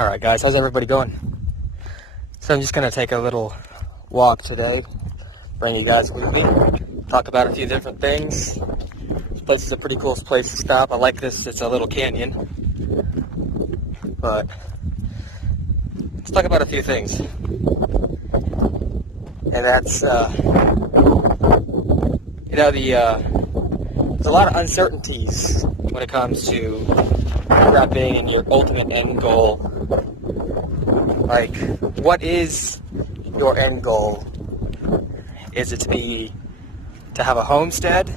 Alright guys, how's everybody going? So I'm just going to take a little walk today, bring you guys with me, talk about a few different things. This place is a pretty cool place to stop. I like this, it's a little canyon. But let's talk about a few things. And that's, there's a lot of uncertainties when it comes to prepping and your ultimate end goal. Like, what is your end goal? Is it to have a homestead?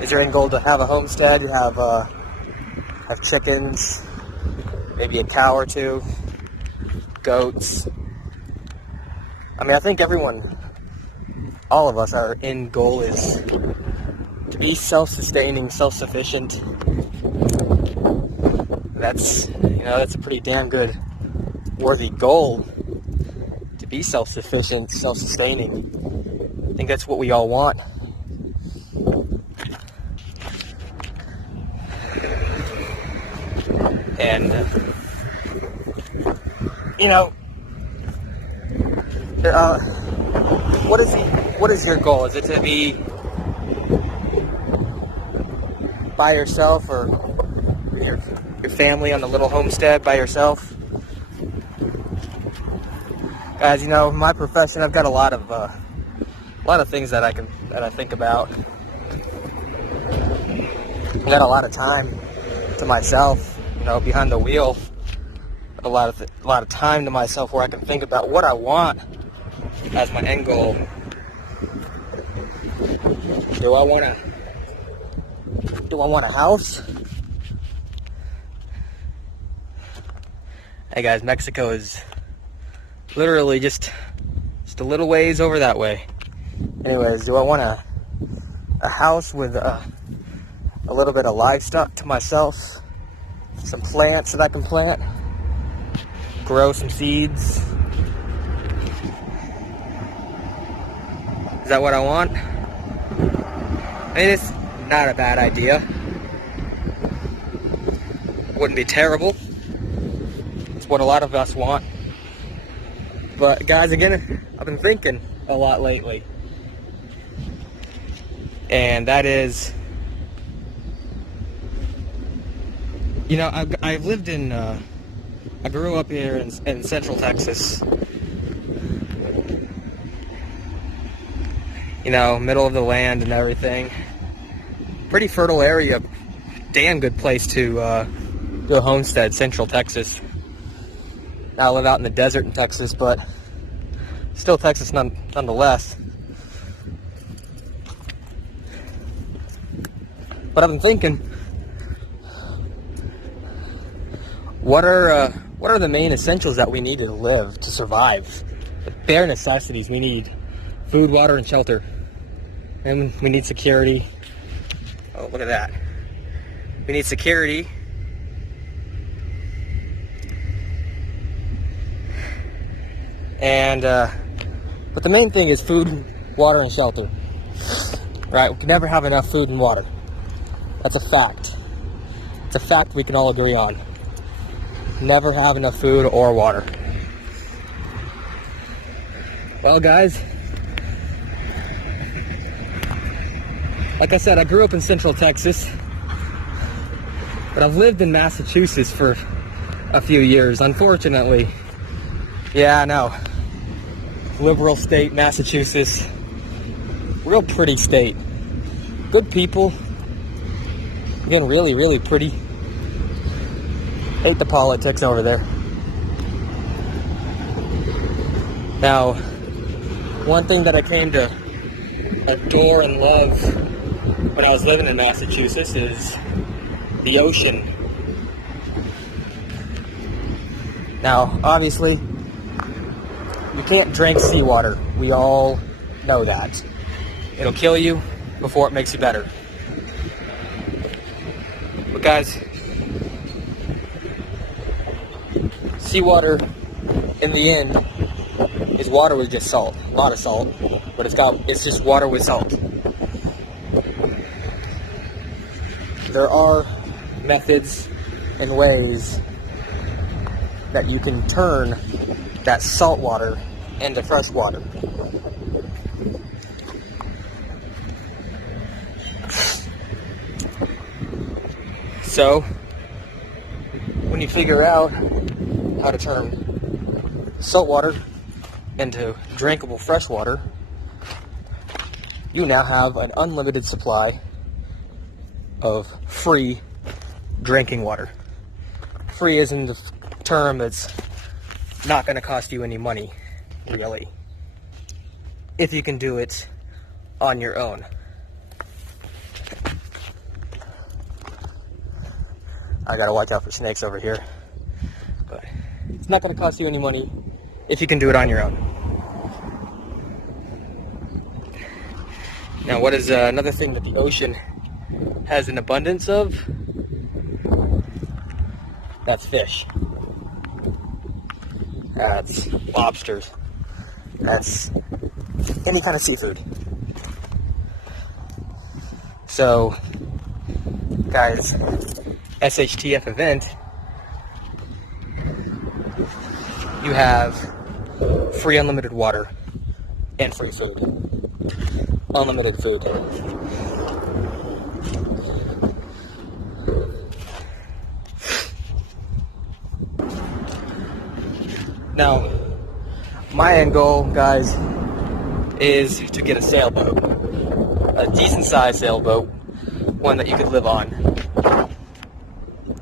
Is your end goal to have a homestead? You have chickens, maybe a cow or two, goats. I mean, I think all of us, our end goal is to be self-sustaining, self-sufficient. That's a pretty damn good, worthy goal, to be self-sufficient, self-sustaining. I think that's what we all want. And, what is your goal? Is it to be by yourself, or your family on the little homestead by yourself? Guys, my profession, I've got a lot of things that I think about. I've got a lot of time to myself, behind the wheel. A lot of time to myself where I can think about what I want as my end goal. Do I want a house? Hey guys, Mexico is literally just a little ways over that way. Anyways, do I want a house with a little bit of livestock to myself? Some plants that I can plant? Grow some seeds? Is that what I want? I mean, it's not a bad idea. Wouldn't be terrible. It's what a lot of us want. But guys, again, I've been thinking a lot lately. And that is, I've lived in, I grew up here in Central Texas. Middle of the land and everything. Pretty fertile area. Damn good place to do a homestead, Central Texas. Now I live out in the desert in Texas, but still Texas nonetheless. But I've been thinking, what are the main essentials that we need to live, to survive? The bare necessities. We need food, water, and shelter. And we need security. Oh, look at that. We need security. And, but the main thing is food, water, and shelter. Right? We can never have enough food and water. That's a fact. It's a fact we can all agree on. Never have enough food or water. Well, guys, like I said, I grew up in Central Texas, but I've lived in Massachusetts for a few years, unfortunately. Yeah, I know. Liberal state, Massachusetts. Real pretty state. Good people. Again, really, really pretty. Hate the politics over there. Now, one thing that I came to adore and love when I was living in Massachusetts is the ocean. Now, obviously, you can't drink seawater. We all know that. It'll kill you before it makes you better. But guys, seawater, in the end, is water with just salt. A lot of salt, but it's just water with salt. There are methods and ways that you can turn that salt water into fresh water. So, when you figure out how to turn salt water into drinkable fresh water, you now have an unlimited supply of free drinking water. Free isn't the term that's not going to cost you any money, really, if you can do it on your own. I gotta watch out for snakes over here, but it's not going to cost you any money if you can do it on your own. Now, what is another thing that the ocean has an abundance of? That's fish. That's lobsters. That's any kind of seafood. So, guys, SHTF event, you have free unlimited water and free food. Unlimited food. Now, my end goal, guys, is to get a sailboat. A decent sized sailboat. One that you could live on.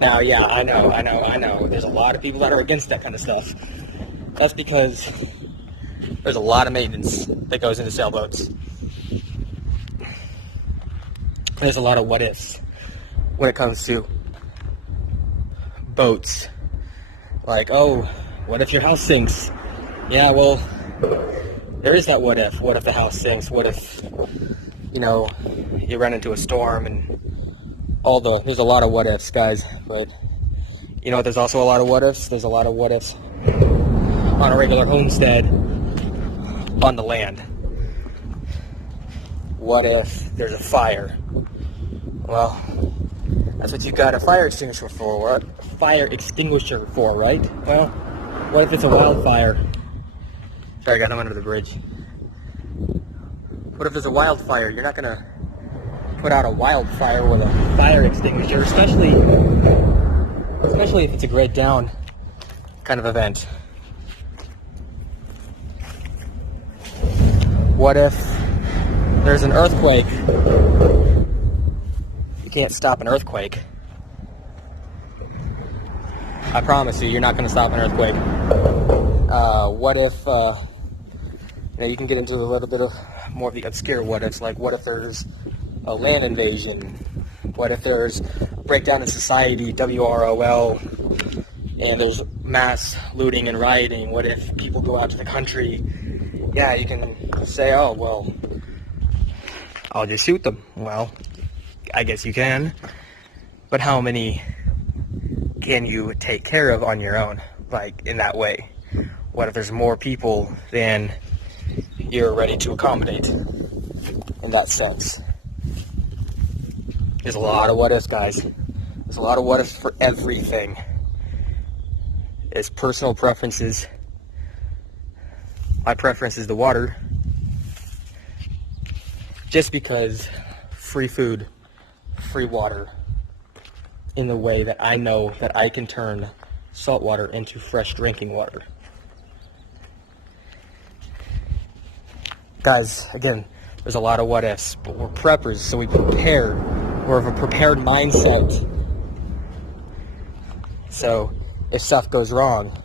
Now, yeah, I know. There's a lot of people that are against that kind of stuff. That's because there's a lot of maintenance that goes into sailboats. There's a lot of what ifs when it comes to boats. Like, oh, what if your house sinks? Yeah, well, there is that what if. What if the house sinks? What if, you run into a storm and there's a lot of what ifs, guys. But, there's also a lot of what ifs. There's a lot of what ifs on a regular homestead on the land. What if there's a fire? Well, that's what you got a fire extinguisher for, right? Well, what if it's a wildfire? Sorry, I got him under the bridge. What if there's a wildfire? You're not gonna put out a wildfire with a fire extinguisher, especially if it's a grade down kind of event. What if there's an earthquake? You can't stop an earthquake. I promise you're not going to stop an earthquake. What if, you can get into a little bit of more of the obscure what ifs, like what if there's a land invasion? What if there's breakdown in society, WROL, and there's mass looting and rioting? What if people go out to the country? Yeah, you can say, oh, well, I'll just shoot them. Well, I guess you can. But how many can you take care of on your own, like in that way? What if there's more people than you're ready to accommodate in that sense? There's a lot of what ifs, guys. There's a lot of what ifs for everything. It's personal preferences. My preference is the water. Just because free food, free water, in the way that I know that I can turn salt water into fresh drinking water. Guys, again, there's a lot of what ifs, but we're preppers, so we prepare. We're of a prepared mindset. So, if stuff goes wrong,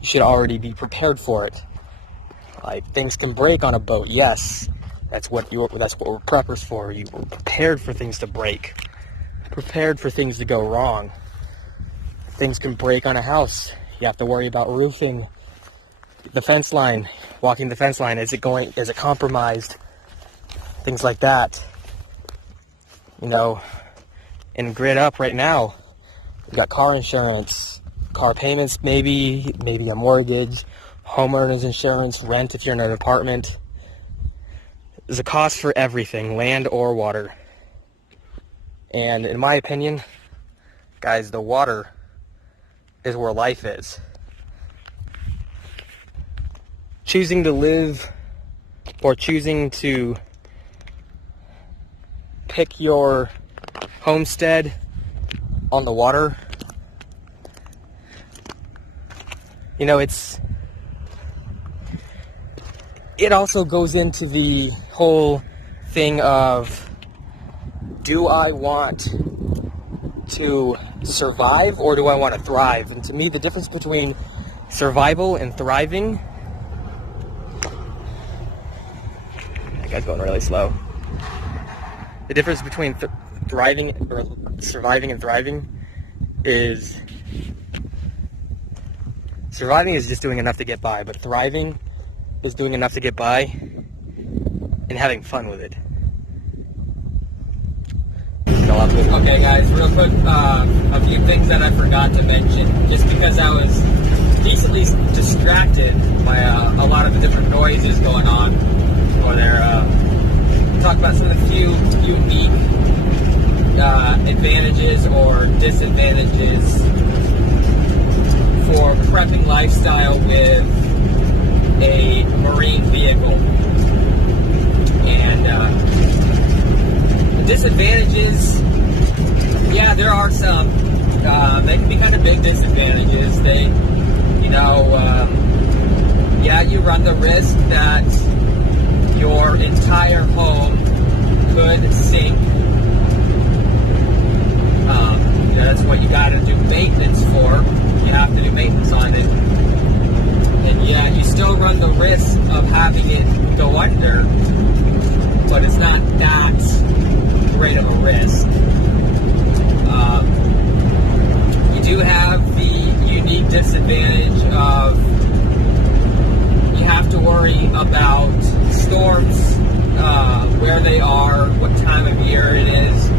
you should already be prepared for it. Like, things can break on a boat, yes. That's what we're preppers for. You were prepared for things to break. Prepared for things to go wrong. Things can break on a house. You have to worry about roofing. The fence line, walking the fence line, is it compromised? Things like that. In Grid Up right now, we've got car insurance, car payments, maybe a mortgage, homeowners insurance, rent if you're in an apartment. There's a cost for everything, land or water. And in my opinion, guys, the water is where life is. Choosing to live or choosing to pick your homestead on the water, you know, it also goes into the whole thing of, do I want to survive or do I want to thrive? And to me, the difference between survival and thriving, that guy's going really slow. The difference between thriving or surviving and thriving is, surviving is just doing enough to get by, but thriving is doing enough to get by and having fun with it. Okay guys, real quick, a few things that I forgot to mention, just because I was decently distracted by a lot of the different noises going on over there. Talk about some of the few unique advantages or disadvantages for prepping lifestyle with a marine vehicle. And disadvantages, yeah, there are some. They can be kind of big disadvantages. Yeah, you run the risk that your entire home could sink. That's what you got to do maintenance for. You have to do maintenance on it. And yeah, you still run the risk of having it go under, but it's not that great of a risk. You do have the unique disadvantage of, you have to worry about storms, where they are, what time of year it is,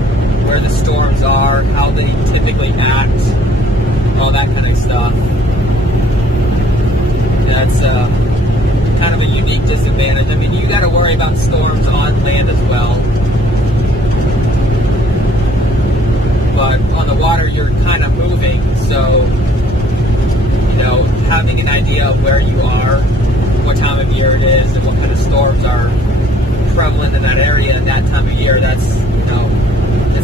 where the storms are, how they typically act, all that kind of stuff. That's kind of a unique disadvantage. I mean, you got to worry about storms on land as well. But on the water, you're kind of moving, so, having an idea of where you are, what time of year it is, and what kind of storms are prevalent in that area at that time of year, that's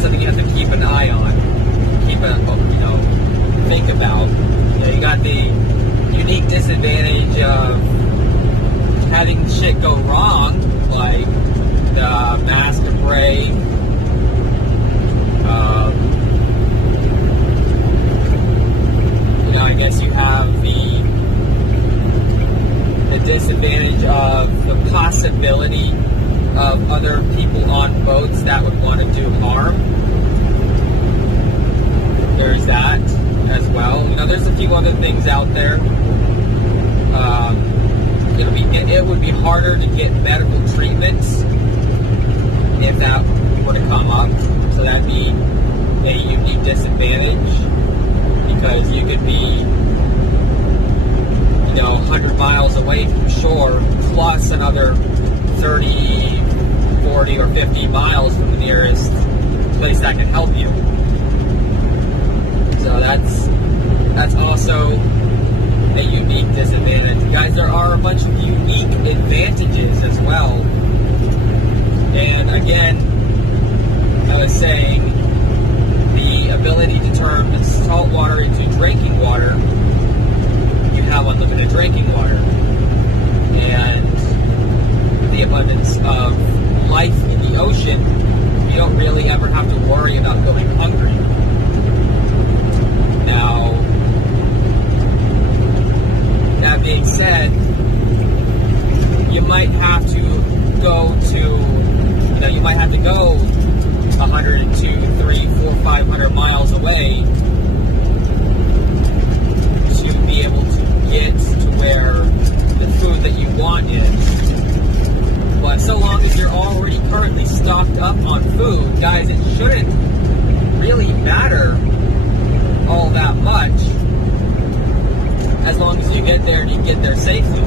something you have to keep an eye on, think about. You got the unique disadvantage of having shit go wrong, like the mask of break, I guess you have the disadvantage of the possibility of other people on boats that would want to do harm. There's that as well. There's a few other things out there. It would be harder to get medical treatments if that were to come up. So that'd be a unique disadvantage, because you could be 100 miles away from shore, plus another 30, 40, or 50 miles from the nearest place that can help you. So that's also a unique disadvantage. Guys, there are a bunch of unique advantages as well. And again, I was saying, the ability to turn salt water into drinking water, you have unlimited drinking water. And the abundance of life in the ocean, you don't really ever have to worry about going hungry. Now, that being said, you might have to go 100, 2, 3, 4, 500 miles away to be able to get to where the food that you want is. But so long as you're already currently stocked up on food, guys, it shouldn't really matter all that much, as long as you get there and you get there safely.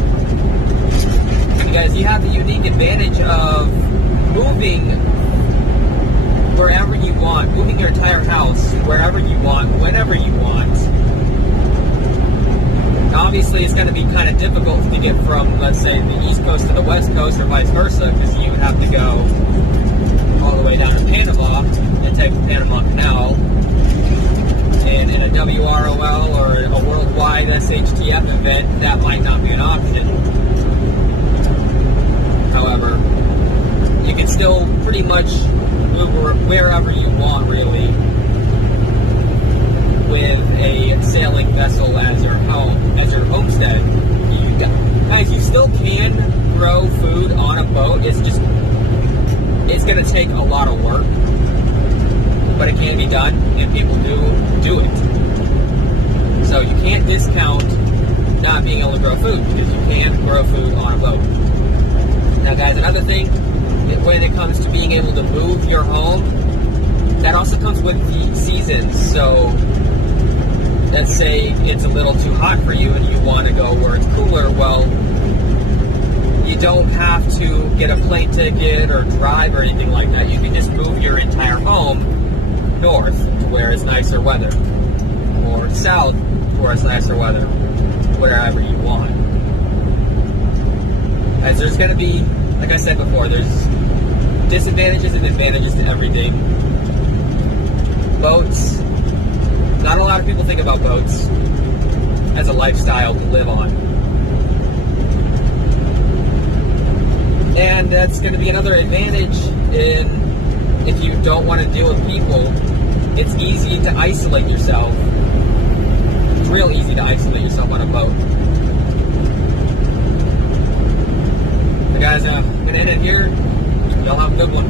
You guys, you have the unique advantage of moving wherever you want, moving your entire house wherever you want, whenever you want, obviously it's going to be kind of difficult to get from, let's say, the East Coast to the West Coast or vice versa, because you would have to go all the way down to Panama and take the Panama Canal. And in a WROL or a worldwide SHTF event, that might not be an option. However, you can still pretty much move wherever you want, really, with a sailing vessel as your home, as your homestead. You still can grow food on a boat. It's going to take a lot of work, but it can be done, and people do it. So you can't discount not being able to grow food, because you can grow food on a boat. Now, guys, another thing, when it comes to being able to move your home, that also comes with the seasons. So let's say it's a little too hot for you and you want to go where it's cooler. Well, you don't have to get a plane ticket or drive or anything like that. You can just move your entire home north to where it's nicer weather, or south to where it's nicer weather, wherever you want. As there's going to be, like I said before, there's disadvantages and advantages to everything. Boats, not a lot of people think about boats as a lifestyle to live on. And that's going to be another advantage if you don't want to deal with people. It's easy to isolate yourself. It's real easy to isolate yourself on a boat. So guys, I'm going to end it here. Y'all have a good one.